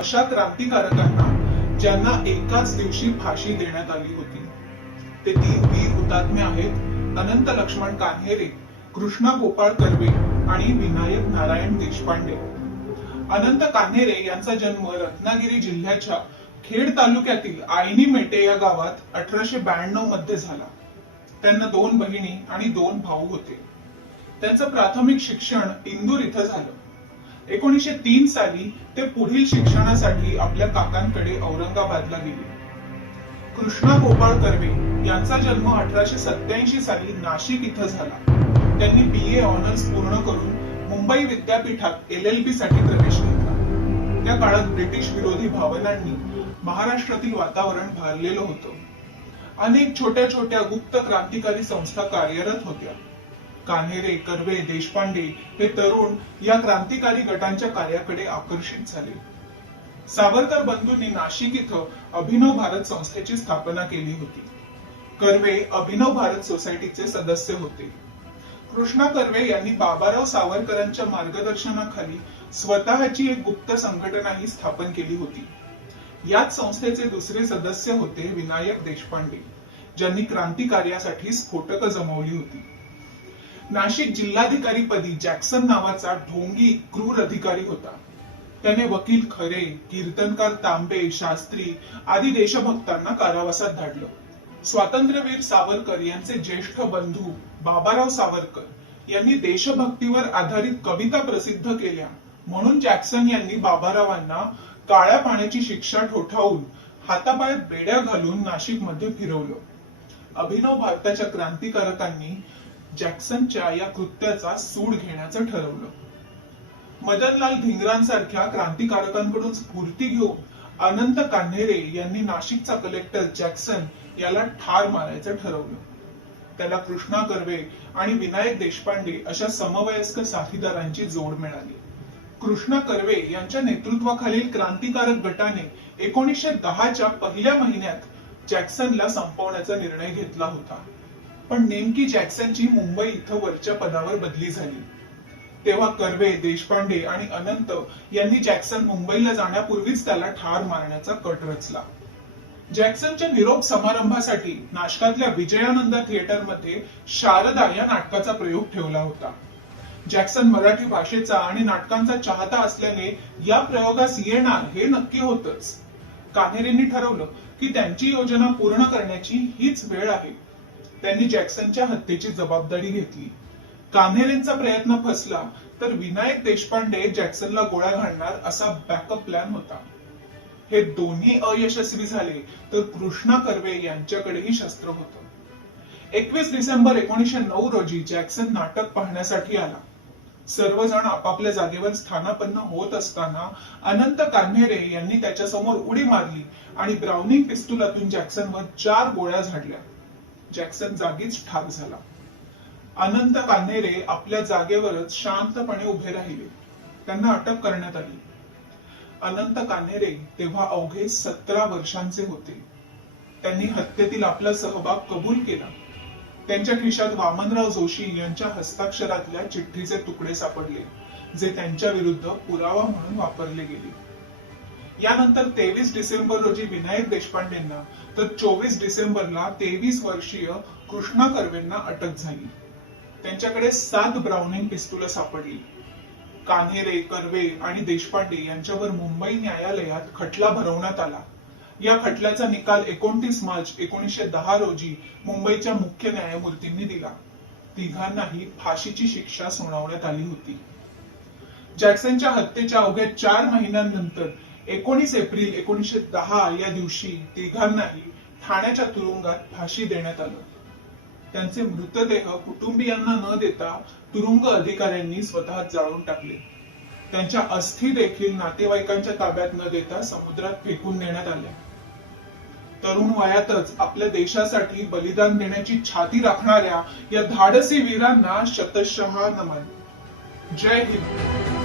अशा क्रांतिकारकांना ज्यांना एकाच दिवशी फाशी देण्यात आली होती. ते तीन वीर हुतात्मे आहेत अनंत लक्ष्मण कान्हेरे कृष्णा गोपाळ कर्वे आणि विनायक नारायण देशपांडे. अनंत कान्हेरे यांचा जन्म रत्नागिरी जिल्ह्याच्या खेड तालुक्यातील आयनी मेटे या गावात अठराशे ब्याण्णवमध्ये झाला. त्यांना दोन बहिणी आणि दोन भाऊ होते. त्यांचं प्राथमिक शिक्षण इंदूर इथं झालं. एकोणीसशे तीन साली ते पुढील शिक्षणासाठी आपल्या काकांकडे औरंगाबादला गेले. कृष्णा गोपाळ कर्वे यांचा जन्म अठराशे सत्याऐंशी साली नाशिक इथं झाला. त्यांनी बी ए ऑनर्स पूर्ण करून मुंबई विद्यापीठात एल एल बी साठी प्रवेश घेतला. त्या काळात ब्रिटिश विरोधी भावनांनी महाराष्ट्रातील वातावरण भारलेलं होतं. अनेक छोट्या छोट्या गुप्त क्रांतिकारी संस्था कार्यरत होत्या. कान्हेरे कर्वे देशपांडे हे तरुण या क्रांतिकारी गटांच्या कार्याकडे आकर्षित झाले. सावरकर बंधूंनी नाशिक इथं अभिनव भारत संस्थेची स्थापना केली होती. कर्वे अभिनव भारत सोसायटीचे सदस्य होते. कृष्णा कर्वे यांनी बाबाराव सावरकरांच्या मार्गदर्शनाखाली स्वतःची एक गुप्त संघटनाही स्थापन केली होती. याच संस्थेचे दुसरे सदस्य होते विनायक देशपांडे ज्यांनी क्रांतिकार्यासाठी स्फोटक जमवली होती. नाशिक जिल्हाधिकारी पदी जॅक्सन नावाचा ढोंगी क्रूर अधिकारी होता. त्याने वकील खरे कीर्तनकार तांबे शास्त्री आदी देशभक्तांना कारावासात धाडलं. स्वातंत्र्यवीर सावरकर यांचे ज्येष्ठ बंधू बाबाराव सावरकर यांनी देशभक्तीवर आधारित कविता प्रसिद्ध केल्या. म्हणून जॅक्सन यांनी बाबारावांना काळ्या पाण्याची शिक्षा ठोठावून हातापायात बेड्या घालून नाशिकमध्ये फिरवलं. अभिनव भारताच्या क्रांतिकारकांनी जॅक्सनच्या या कृत्याचा सूड घेण्याचं ठरवलं. मदनलाल धिंगरांसारख्या क्रांतिकारकांकडून स्फूर्ती घेऊन अनंत कान्हेरे यांनी नाशिकचा कलेक्टर जॅक्सन याला ठार मारायचं ठरवलं. त्याला कृष्णा कर्वे आणि विनायक देशपांडे अशा समवयस्क साथीदारांची जोड मिळाली. कृष्णा कर्वे यांच्या नेतृत्वाखालील क्रांतिकारक गटाने एकोणीसशे दहाच्या पहिल्या महिन्यात जॅक्सनला संपवण्याचा निर्णय घेतला होता. पण नेमकी जॅक्सनची मुंबई इथं वरच्या पदावर बदली झाली. तेव्हा कर्वे देशपांडे आणि अनंत यांनी जॅक्सन मुंबईला जाण्यापूर्वीच त्याला ठार मारण्याचा कट रचला. जॅक्सनच्या निरोप समारंभासाठी नाशकातल्या विजयानंद थिएटरमध्ये शारदा या नाटकाचा प्रयोग ठेवला होता. जॅक्सन मराठी भाषेचा आणि नाटकांचा चाहता असल्याने या प्रयोगास येणार हे नक्की होतच. कान्हेरेंनी ठरवलं की त्यांची योजना पूर्ण करण्याची हीच वेळ आहे. त्यांनी जॅक्सनच्या हत्येची जबाबदारी घेतली. कान्हेरेंचा प्रयत्न फसला तर विनायक देशपांडे जॅक्सनला गोळ्या घालणार असा बॅकअप प्लॅन होता. हे दोन्ही अयशस्वी झाले तर कृष्णा कर्वे यांच्याकडेही शस्त्र होत. एकवीस डिसेंबर एकोणीसशे नऊ रोजी जॅक्सन नाटक पाहण्यासाठी आला. सर्वजण आपापल्या जागेवर स्थानापन्न होत असताना अनंत कान्हेरे यांनी त्याच्यासमोर उडी मारली आणि ब्राउनिंग पिस्तुलातून जॅक्सनवर चार गोळ्या झाडल्या. जॅक्सन जागीच ठार झाला. अनंत कान्हेरे आपल्या जागेवरच शांतपणे उभे राहिले. त्यांना अटक करण्यात आली. अनंत कान्हेरे तेव्हा अवघे सतरा वर्षांचे होते. त्यांनी हत्येतील आपला सहभाग कबूल केला. त्यांच्या खिशात वामनराव जोशी यांच्या हस्ताक्षरातल्या चिठ्ठीचे तुकडे सापडले जे त्यांच्या विरुद्ध पुरावा म्हणून वापरले गेले. यानंतर तेवीस डिसेंबर रोजी विनायक देशपांडेंना तर चोवीस डिसेंबरला तेवीस वर्षीय कृष्णा कर्वेंना अटक झाली. त्यांच्याकडे सात ब्राउनिंग पिस्तुलं सापडली. कान्हेरे कर्वे आणि देशपांडे यांच्यावर मुंबई न्यायालयात खटला भरवण्यात आला. या खटल्याचा निकाल एकोणतीस मार्च एकोणीसशे दहा रोजी मुंबईच्या मुख्य न्यायमूर्तींनी दिला. तिघांनाही फाशीची शिक्षा सुनावण्यात आली होती. जॅक्सनच्या हत्येच्या अवघ्या चार महिन्यांनंतर एकोणीस एप्रिल एकोणीसशे दहा या दिवशी तिघांनाही ठाण्याच्या तुरुंगात फाशी देण्यात आलं. त्यांचे मृतदेह कुटुंबियांना न देता तुरुंग अधिकाऱ्यांनी स्वतः जाळून टाकले. त्यांच्या अस्थी देखील नातेवाईकांच्या ताब्यात न देता समुद्रात फेकून देण्यात आल्या तरुण वयातच आपल्या देशासाठी बलिदान देण्याची छाती राखणाऱ्या या धाडसी वीरांना शतशः नमन. जय हिंद.